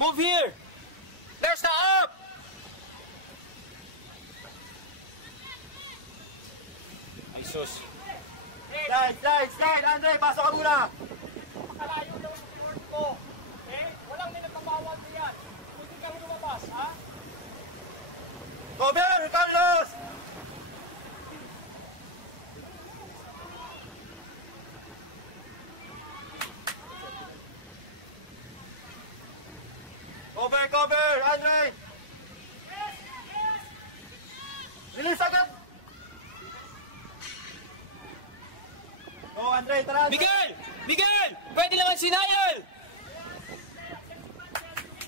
Move here. There's the up. Jesus. Slide. Andre, pasok ka muna. Makalayo daw ang board ko. Eh, walang minagkabawal diyan. Hindi kami lumabas, ha? Cover, Carlos! Cover, Andre! Release agad! Oh, Andre, tara! Miguel! Pwede lang ang sinayal!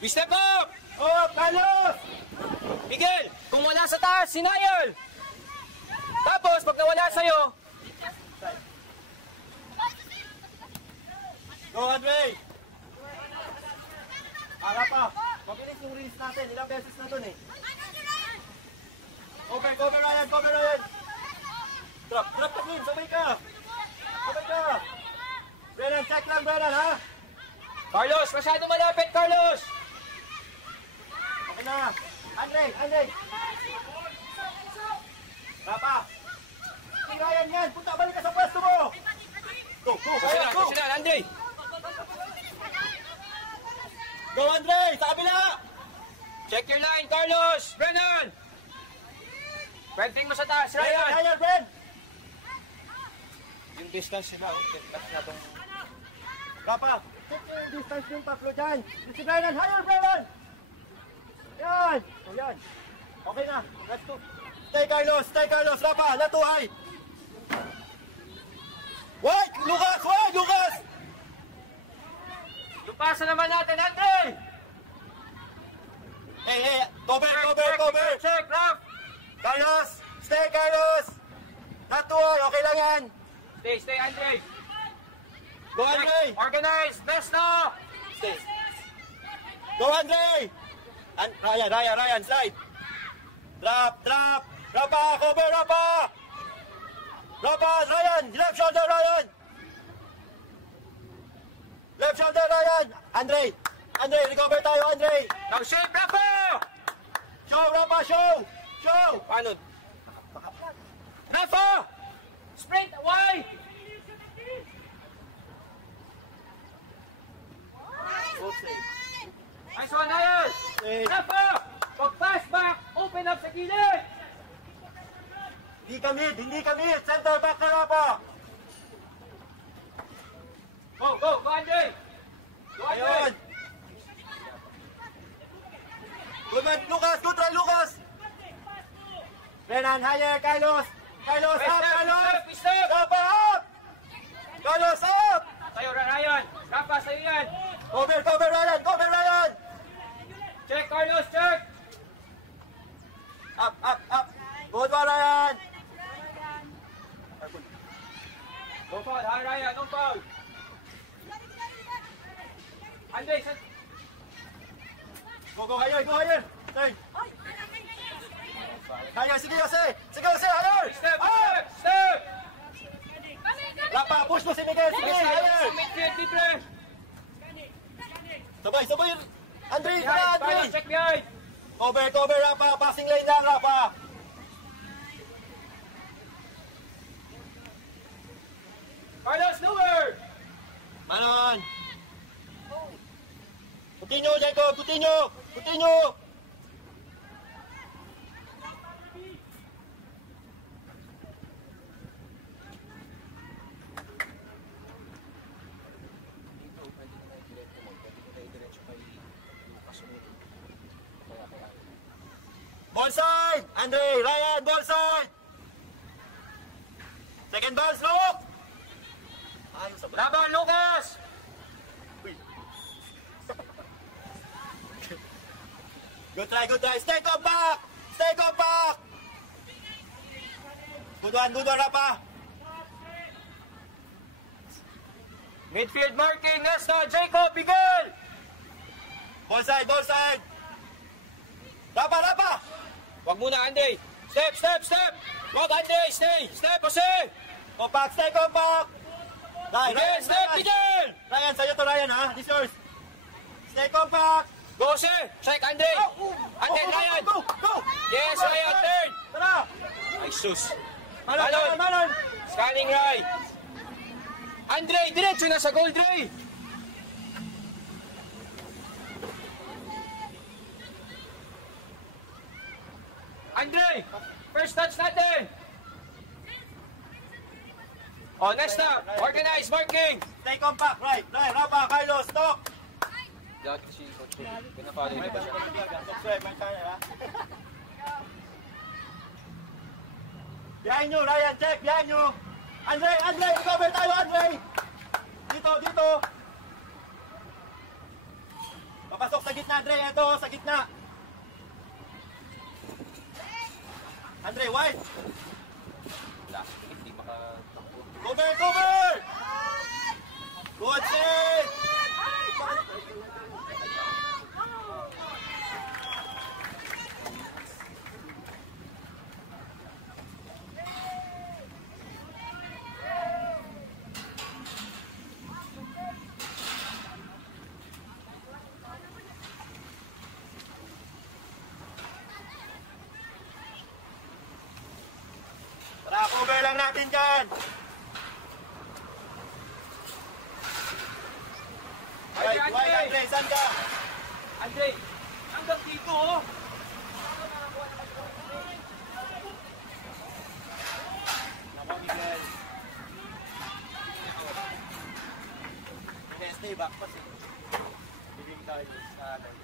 We step up! Oh, Carlos! Miguel, kung wala sa taas, sinayal! Tapos, pag nawala sa'yo, Go, Andre! Ara pa! Mabilis yung release natin. Ilang beses na dun eh. Cover, Ryan! Drop ka din! Sabay ka! Brennan, check lang, Brennan, ha? Carlos, masyado malapit, Carlos! Okay na! Andre! Rapa! Si Ryan yan! Punta, balik ka sa pwesto mo! Go! Kusinan, Andre! Go, Andre! Sa kabila! Check your line, Carlos! Brennan! Pwedeng mo sa taas, Ryan! Ryan, Bren! Yung distance nila, distance na itong... Rapa! Check yung distance yung taklo dyan! Si Brennan! Higher, Brennan! Yan! O yan! Okay na! Let's go! Stay, Carlos! Rapa! Natuhay! Wait! Lucas! Lupasan naman natin, Andre! Hey! Cover! Check, Raf! Carlos! Stay, Carlos! Natuhay! Okay lang yan! Stay, Andre! Go, Andre! Organize! Best na! Stay! Go, Andre! Ryan, slide! Drop! Rapa! Cover, Rapa! Ryan! Left shoulder, Ryan! Andre, recover tayo, Andre! Now shape, Rafa! Show, Rapa, show! Paano? Rafa! Sprint! Why? Nice one, Ayos! Rafa! Pag-pass back, open up sa gilid! Hindi kami! Center back na, Rapa! Go, Andre! Ayun! Good man, Lucas! Good try, Lucas! Brennan, higher, Carlos! Carlos, up, Carlos! Step! Rapa, up! Carlos, up! Sa'yo, Ryan! Rafa, sa'yo yan! Cover, Ryan! Check, Carlos, check! Up! Good one, Ryan! No foul, ha, Ryan, no foul! Andre, Go, higher! Turn! Higher, sige, Jose, higher! Step! Rapa, push mo si Miguel, sige, higher! Midfield, different! Sabay! Andre! Check behind! Cover, Rapa, passing lane lang, Rapa! Carlos, lower! Manon! Coutinho, Jacob! Coutinho! Ball side! Andre! Ryan! Ball side! Second ball, slope! Laban, Lucas! Good try! Stay compact! Good one, Rapa! Midfield marking, Nesta, Jacob, Miguel! Ball side! Rapa! Wag muna, Andre! Step! Wag, Andre! Step, Jose! Compact, stay compact! Miguel, step, Miguel! Ryan, sa'yo to, Ryan, ha? This yours! Stay compact! Go, sir! Check, Andre! Andre, Ryan! Go! Go! Yes, Ryan, turn! Tara! Ay, sus! Malon! Malon! Scanning right! Andre, diretso na sa goal, Dre! Andre! First touch natin! Oh, next up! Organize, marking! Stay compact, right! Right, Rafa, Carlos, stop! Dati si Coach Ray. Pinapalo niya ba siya? Subscribe my channel, ha? Behind nyo, Ryan, check, behind nyo! Andre, Andre, recover tayo, Andre! Dito, dito! Papasok sa gitna, Andre, eto, sa gitna! Andre, wide! Wala. Hindi makatakbo. Cover, cover! Good set! Tara, cover lang natin dyan! Right, wide, Andre, saan ka? Andre! Hanggang dito, oh! Nako, Miguel. Okay, stay back kasi. Bibing tayo sa atin.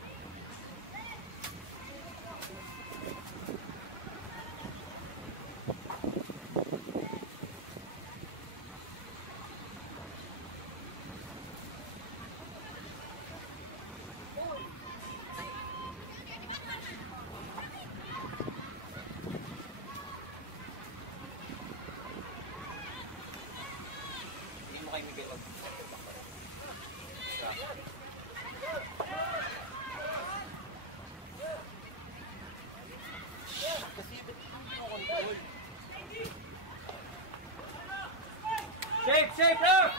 Hindi mo kay Miguel. Shape, shape, look!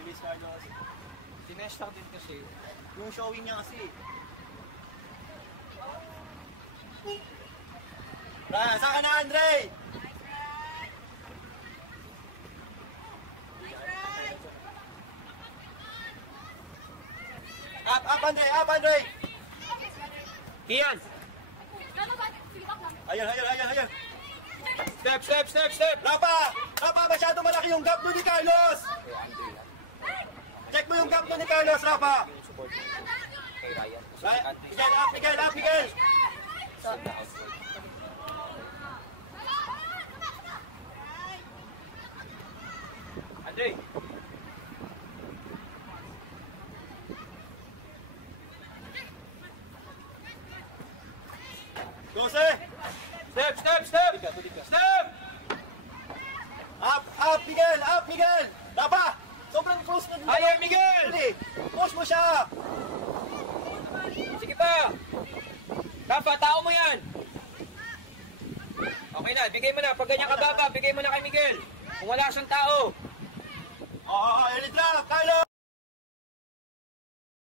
Release Carlos. Tinestak din kasi. Yung showing niya kasi. Ryan, saan ka na, Andre? Up, up, Andre, up, Andre! Kian! Ayun, ayun, ayun, ayun! Step, step, step, step! Rapa! Rapa, masyado malaki yung gap mo ni Carlos! Kay Andre yan. Check mo yung gap mo ni Carlos, Rapa! Yung support niya. Kay Ryan. Kasi Right, Andre. Miguel, up, Miguel, up, Miguel! Saan na outside? Andre! Dose! Step, step, step! Step! Up, up, Miguel, up, Miguel! Rapa! Sobrang close na Ayan, Miguel! Push mo siya! Sige pa! Rafa, tao mo yan! Okay na, bigay mo na. Pag ganyan kababa, bigay mo na kay Miguel. Kung wala siyang tao. Oo, early drop, Carlos!